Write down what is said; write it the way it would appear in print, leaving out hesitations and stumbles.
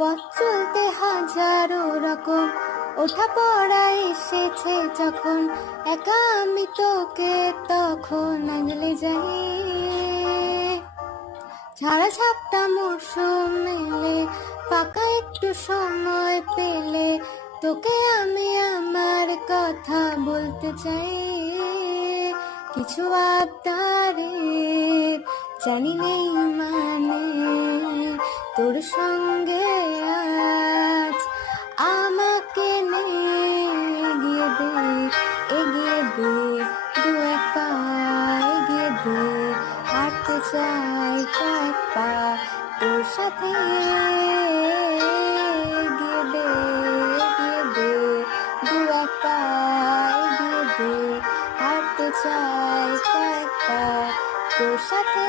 পথ চলতে হাজারো রকম ওঠা পড়া এসেছে যখন, একা আমি তোকে তখন আগলে যাই। ঝাড়া ঝাপটা মরশুম মেলে, ফাঁকা একটু সময় পেলে তোকে আমি আমার কথা বলতে চাই। কিছু আবদারের জানি নেই মানে, তোর সঙ্গে আজ আমাকে নিয়ে এগিয়ে দে, এগিয়ে দে, দু এক পা এগিয়ে দে। হাঁটতে চাই কয়েক পা তোর সাথে, এগিয়ে দে, এগিয়ে দে, দু এক পা এগিয়ে দে। হাঁটতে চাই কয়েক পা তোর সাথে।